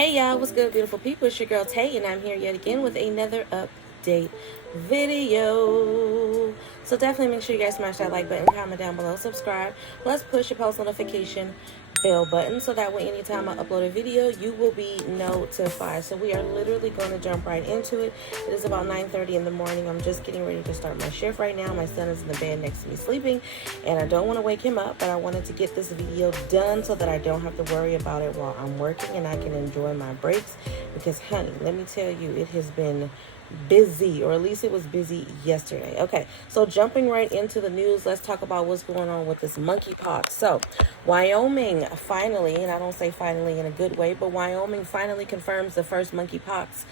Hey y'all, what's good, beautiful people? It's your girl Tay, and I'm here yet again with another update video. So definitely make sure you guys smash that like button, comment down below, subscribe. Plus push your post notification bell button so that way anytime I upload a video, you will be notified. So we are literally going to jump right into it. It is about 9:30 in the morning. I'm just getting ready to start my shift right now. My son is in the bed next to me sleeping, and I don't want to wake him up, but I wanted to get this video done so that I don't have to worry about it while I'm working and I can enjoy my breaks. Because honey, let me tell you, it has been busy, or at least it was busy yesterday. Okay, so jumping right into the news, let's talk about what's going on with this monkeypox. So Wyoming finally, and I don't say finally in a good way, but Wyoming finally confirms the first monkeypox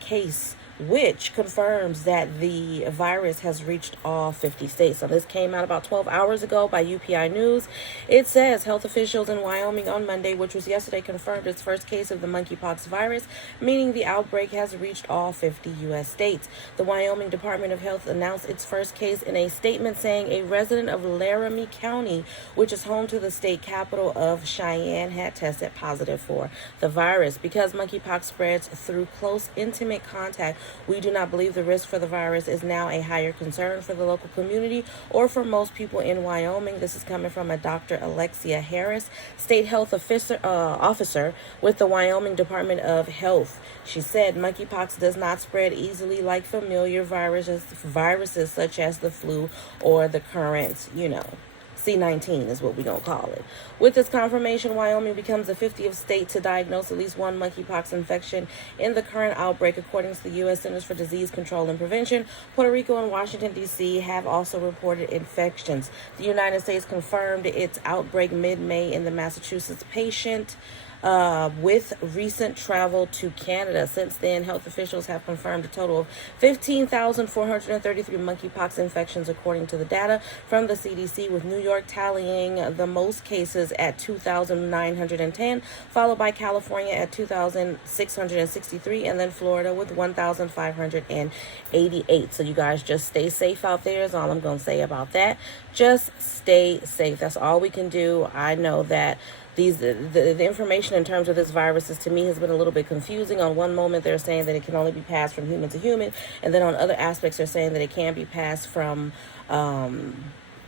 case, which confirms that the virus has reached all 50 states. So this came out about 12 hours ago by UPI News. It says health officials in Wyoming on Monday, which was yesterday, confirmed its first case of the monkeypox virus, meaning the outbreak has reached all 50 U.S. states. The Wyoming Department of Health announced its first case in a statement saying a resident of Laramie County, which is home to the state capital of Cheyenne, had tested positive for the virus. Because monkeypox spreads through close, intimate contact, we do not believe the risk for the virus is now a higher concern for the local community or for most people in Wyoming. This is coming from a Dr. Alexia Harris, state health officer with the Wyoming Department of Health. She said monkeypox does not spread easily like familiar viruses such as the flu or the current, C19 is what we're going to call it. With this confirmation, Wyoming becomes the 50th state to diagnose at least one monkeypox infection in the current outbreak, according to the U.S. Centers for Disease Control and Prevention. Puerto Rico and Washington, D.C. have also reported infections. The United States confirmed its outbreak mid-May in the Massachusetts patient with recent travel to Canada. Since then, health officials have confirmed a total of 15,433 monkeypox infections, according to the data from the CDC, with New York tallying the most cases at 2,910, followed by California at 2,663, and then Florida with 1,588. So you guys just stay safe out there is all I'm going to say about that. Just stay safe. That's all we can do. I know that the information in terms of this virus to me has been a little bit confusing. On one moment they're saying that it can only be passed from human to human, and then on other aspects they're saying that it can be passed from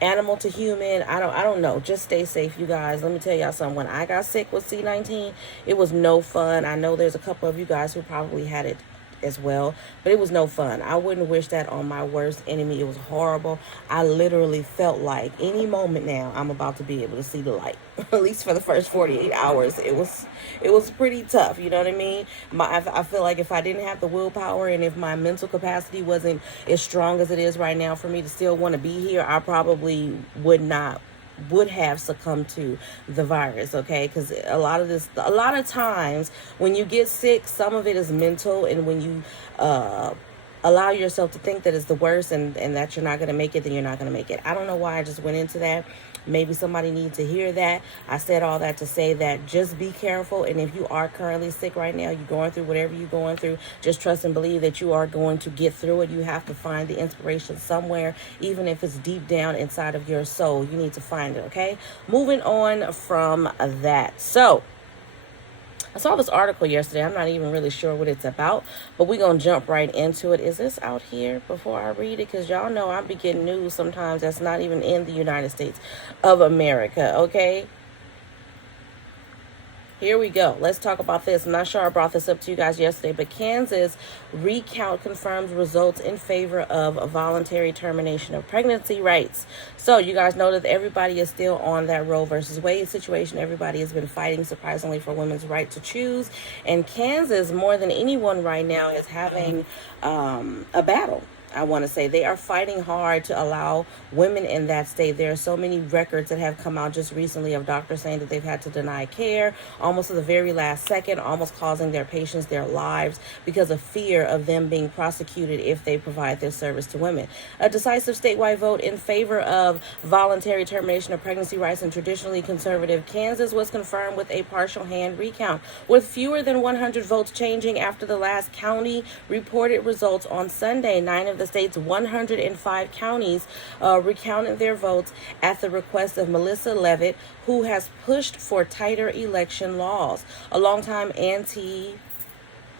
animal to human. I don't know. Just stay safe, you guys. Let me tell y'all something. When I got sick with C19, it was no fun. I know there's a couple of you guys who probably had it as well, but it was no fun. I wouldn't wish that on my worst enemy. It was horrible. I literally felt like any moment now I'm about to be able to see the light. At least for the first 48 hours, it was pretty tough. You know what I mean? I feel like if I didn't have the willpower and if my mental capacity wasn't as strong as it is right now for me to still want to be here, I probably would have succumbed to the virus. Okay, because a lot of times when you get sick, some of it is mental, and when you allow yourself to think that it's the worst and that you're not going to make it, then you're not going to make it. I don't know why I just went into that. Maybe somebody needs to hear that. I said all that to say that just be careful. And if you are currently sick right now, you're going through whatever you're going through, just trust and believe that you are going to get through it. You have to find the inspiration somewhere, even if it's deep down inside of your soul. You need to find it, okay? Moving on from that. So I saw this article yesterday. I'm not even really sure what it's about, but we're going to jump right into it. Is this out here before I read it? Because y'all know I be getting news sometimes that's not even in the United States of America, okay? Here we go. Let's talk about this. I'm not sure I brought this up to you guys yesterday, but Kansas recount confirms results in favor of a voluntary termination of pregnancy rights. So you guys know that everybody is still on that Roe versus Wade situation. Everybody has been fighting, surprisingly, for women's right to choose. And Kansas, more than anyone right now, is having a battle. I want to say they are fighting hard to allow women in that state. There are so many records that have come out just recently of doctors saying that they've had to deny care almost to the very last second, almost causing their patients their lives because of fear of them being prosecuted if they provide their service to women. A decisive statewide vote in favor of voluntary termination of pregnancy rights in traditionally conservative Kansas was confirmed with a partial hand recount, with fewer than 100 votes changing after the last county reported results on Sunday. 9 of the the state's 105 counties recounted their votes at the request of Melissa Levitt, who has pushed for tighter election laws. A longtime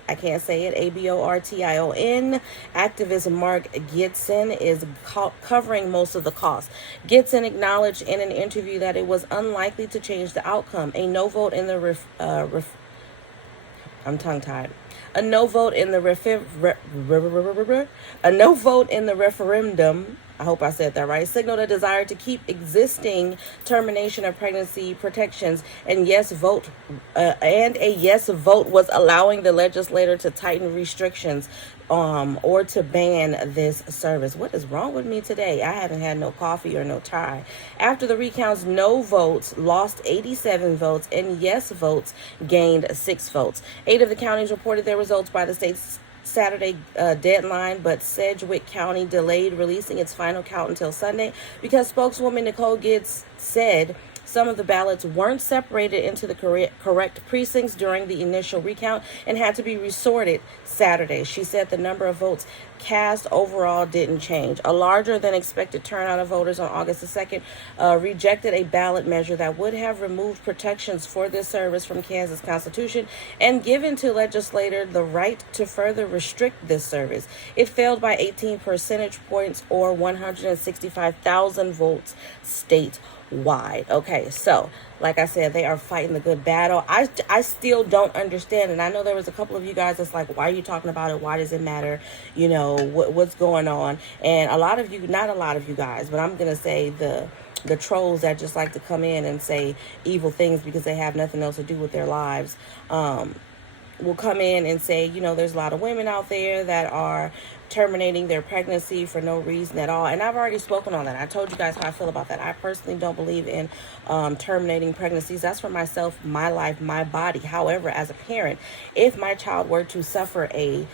I can't say it, Abortion activist Mark Gidson is covering most of the costs. Gidson acknowledged in an interview that it was unlikely to change the outcome. A no vote in the I'm tongue-tied. A no vote in the referendum, I hope I said that right, signaled a desire to keep existing termination of pregnancy protections, and a yes vote was allowing the legislator to tighten restrictions or to ban this service. What is wrong with me today? I haven't had no coffee or no chai. After the recounts, no votes lost 87 votes and yes votes gained 6 votes. 8 of the counties reported their results by the state's Saturday deadline, but Sedgwick County delayed releasing its final count until Sunday because spokeswoman Nicole Gibbs said some of the ballots weren't separated into the correct precincts during the initial recount and had to be resorted Saturday. She said the number of votes cast overall didn't change. A larger than expected turnout of voters on August the 2nd rejected a ballot measure that would have removed protections for this service from Kansas Constitution and given to legislators the right to further restrict this service. It failed by 18 percentage points or 165,000 votes statewide. Okay, so like I said, they are fighting the good battle. I still don't understand, and I know there was a couple of you guys that's like, why are you talking about it? Why does it matter? You know, what's going on? And a lot of you, not a lot of you guys, but I'm gonna say the trolls that just like to come in and say evil things because they have nothing else to do with their lives, will come in and say, you know, there's a lot of women out there that are terminating their pregnancy for no reason at all. And I've already spoken on that. I told you guys how I feel about that. I personally don't believe in terminating pregnancies. That's for myself, my life, my body. However, as a parent, if my child were to suffer a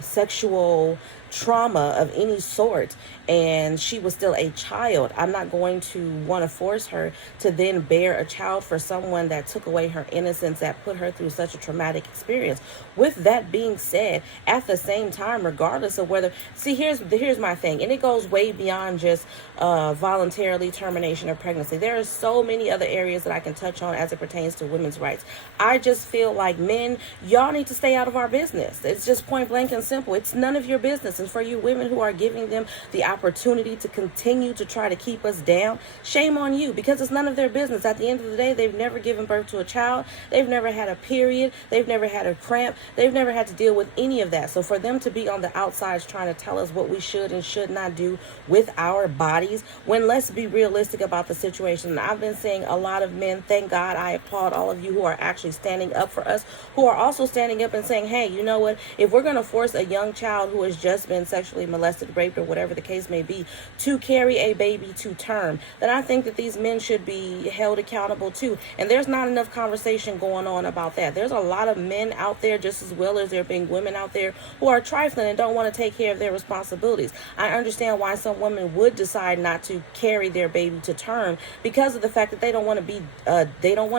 sexual trauma of any sort and she was still a child, I'm not going to want to force her to then bear a child for someone that took away her innocence, that put her through such a traumatic experience. With that being said, at the same time, regardless of whether, see, here's my thing, and it goes way beyond just voluntarily termination of pregnancy. There are so many other areas that I can touch on as it pertains to women's rights. I just feel like men, y'all need to stay out of our business. It's just point blank and simple. It's none of your business. And for you women who are giving them the opportunity to continue to try to keep us down, shame on you, because it's none of their business. At the end of the day, they've never given birth to a child. They've never had a period. They've never had a cramp. They've never had to deal with any of that. So for them to be on the outsides trying to tell us what we should and should not do with our bodies, when let's be realistic about the situation. And I've been seeing a lot of men, thank God, I applaud all of you who are actually standing up for us, who are also standing up and saying, hey, you know what, if we're going to force a young child who has just been sexually molested, raped, or whatever the case may be, to carry a baby to term, then I think that these men should be held accountable too. And there's not enough conversation going on about that. There's a lot of men out there, just as well as there being women out there, who are trifling and don't want to take care of their responsibilities. I understand why some women would decide not to carry their baby to term because of the fact that they don't want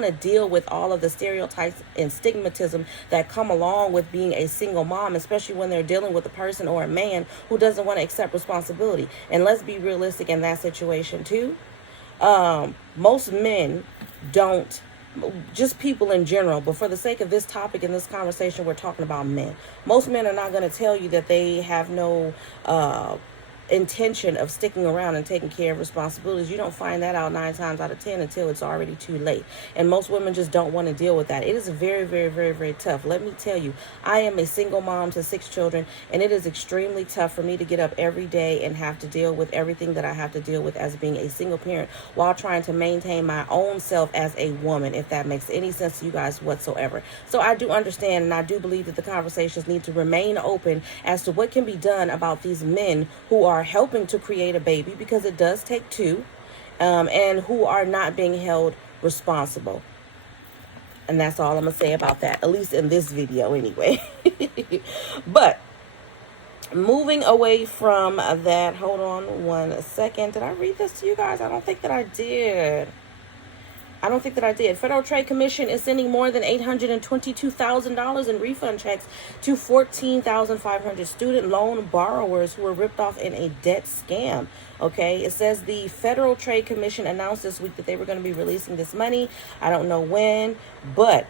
to deal with all of the stereotypes and stigmatism that come along with being a single mom, especially when they're dealing with a person or a man who doesn't want to accept responsibility. And let's be realistic in that situation too. Most men don't, just people in general, but for the sake of this topic and this conversation, we're talking about men. Most men are not going to tell you that they have no intention of sticking around and taking care of responsibilities. You don't find that out 9 times out of 10 until it's already too late. And most women just don't want to deal with that. It is very, very, very, very tough. Let me tell you, I am a single mom to 6 children, and it is extremely tough for me to get up every day and have to deal with everything that I have to deal with as being a single parent while trying to maintain my own self as a woman, if that makes any sense to you guys whatsoever. So I do understand, and I do believe that the conversations need to remain open as to what can be done about these men who are helping to create a baby, because it does take 2, and who are not being held responsible. And that's all I'm gonna say about that, at least in this video anyway. But moving away from that, hold on one second, did I read this to you guys? I don't think that I did. I don't think that I did. Federal Trade Commission is sending more than $822,000 in refund checks to 14,500 student loan borrowers who were ripped off in a debt scam. Okay, it says the Federal Trade Commission announced this week that they were going to be releasing this money. I don't know when, but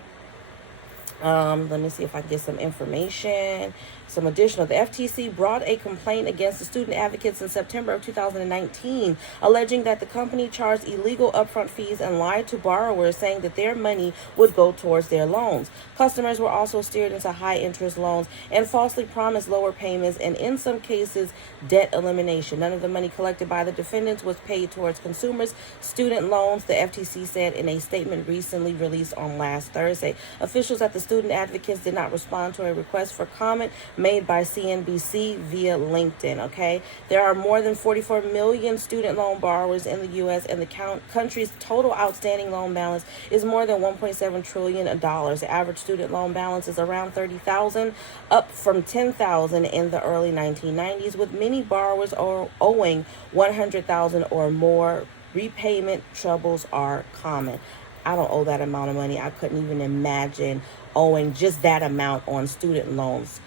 let me see if I can get some information. Some additional. The FTC brought a complaint against the student advocates in September of 2019, alleging that the company charged illegal upfront fees and lied to borrowers, saying that their money would go towards their loans. Customers were also steered into high-interest loans and falsely promised lower payments and, in some cases, debt elimination. None of the money collected by the defendants was paid towards consumers' student loans, the FTC said in a statement recently released on last Thursday. Officials at the student advocates did not respond to a request for comment made by CNBC via LinkedIn. Okay, there are more than 44 million student loan borrowers in the U.S. and the country's total outstanding loan balance is more than $1.7 trillion. The average student loan balance is around $30,000, up from $10,000 in the early 1990s, with many borrowers owing $100,000 or more. Repayment troubles are common. I don't owe that amount of money. I couldn't even imagine owing just that amount on student loans.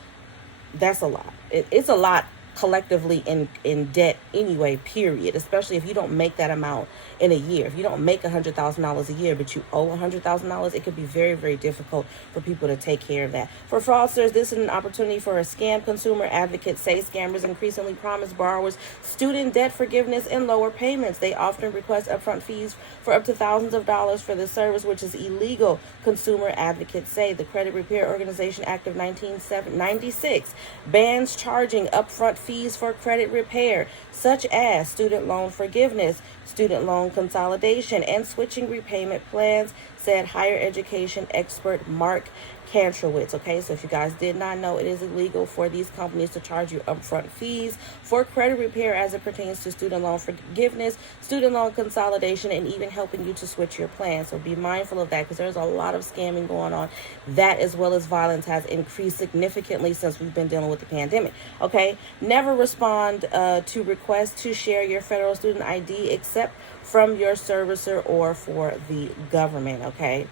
That's a lot. It's a lot collectively in debt anyway, period, especially if you don't make that amount in a year. If you don't make $100,000 a year, but you owe $100,000, it could be very, very difficult for people to take care of that. For fraudsters, this is an opportunity for a scam. Consumer advocates say scammers increasingly promise borrowers student debt forgiveness and lower payments. They often request upfront fees for up to thousands of dollars for this service, which is illegal, consumer advocates say. The Credit Repair Organization Act of 1996 bans charging upfront fees for credit repair, such as student loan forgiveness, student loan consolidation, and switching repayment plans, said higher education expert Mark Kantrowitz. Okay, so if you guys did not know, it is illegal for these companies to charge you upfront fees for credit repair as it pertains to student loan forgiveness, student loan consolidation, and even helping you to switch your plan. So be mindful of that, because there's a lot of scamming going on. That, as well as violence, has increased significantly since we've been dealing with the pandemic. Okay, never respond to requests to share your federal student ID except from your servicer or for the government. Okay.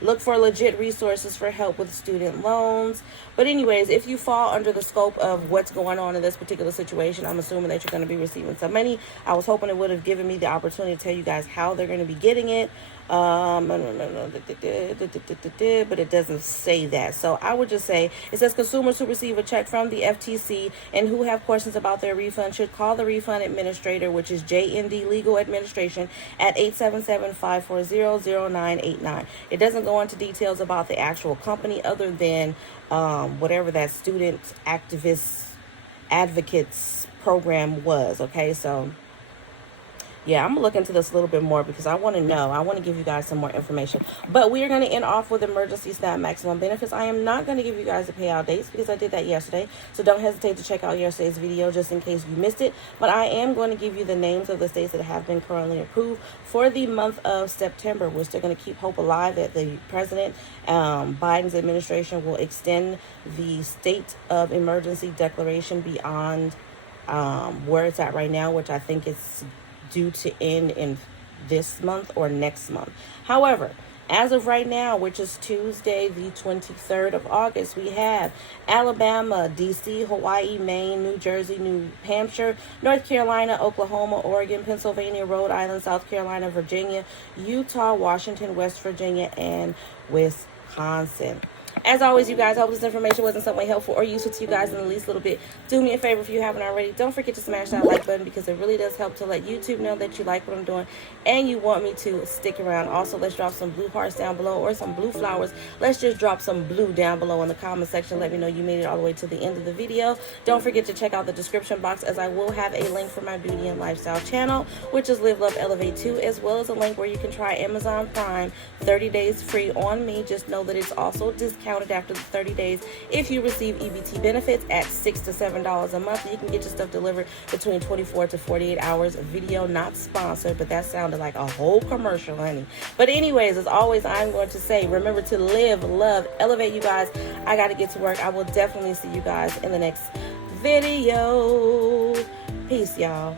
Look for legit resources for help with student loans. But anyways, if you fall under the scope of what's going on in this particular situation, I'm assuming that you're going to be receiving some money. I was hoping it would have given me the opportunity to tell you guys how they're going to be getting it. But it doesn't say that. So I would just say, it says consumers who receive a check from the FTC and who have questions about their refund should call the refund administrator, which is JND Legal Administration, at 877-540-0989. It doesn't go into details about the actual company other than whatever that student advocates program was. Okay, so yeah, I'm going to look into this a little bit more because I want to know. I want to give you guys some more information. But we are going to end off with emergency SNAP maximum benefits. I am not going to give you guys the payout dates because I did that yesterday. So don't hesitate to check out yesterday's video just in case you missed it. But I am going to give you the names of the states that have been currently approved for the month of September. We're still going to keep hope alive that the President Biden's administration will extend the state of emergency declaration beyond where it's at right now, which I think is due to end in this month or next month. However, as of right now, which is Tuesday, the 23rd of August, we have Alabama, D.C., Hawaii, Maine, New Jersey, New Hampshire, North Carolina, Oklahoma, Oregon, Pennsylvania, Rhode Island, South Carolina, Virginia, Utah, Washington, West Virginia, and Wisconsin. As always, you guys, I hope this information was in some way helpful or useful to you guys in the least little bit. Do me a favor if you haven't already. Don't forget to smash that like button because it really does help to let YouTube know that you like what I'm doing and you want me to stick around. Also, let's drop some blue hearts down below or some blue flowers. Let's just drop some blue down below in the comment section. Let me know you made it all the way to the end of the video. Don't forget to check out the description box, as I will have a link for my beauty and lifestyle channel, which is Live Love Elevate 2, as well as a link where you can try Amazon Prime 30 days free on me. Just know that it's also discounted after the 30 days if you receive EBT benefits at $6 to $7 a month. You can get your stuff delivered between 24 to 48 hours. A video not sponsored, but that sounded like a whole commercial, honey. But anyways, as always, I'm going to say, remember to live, love, elevate, you guys. I got to get to work. I will definitely see you guys in the next video. Peace, y'all.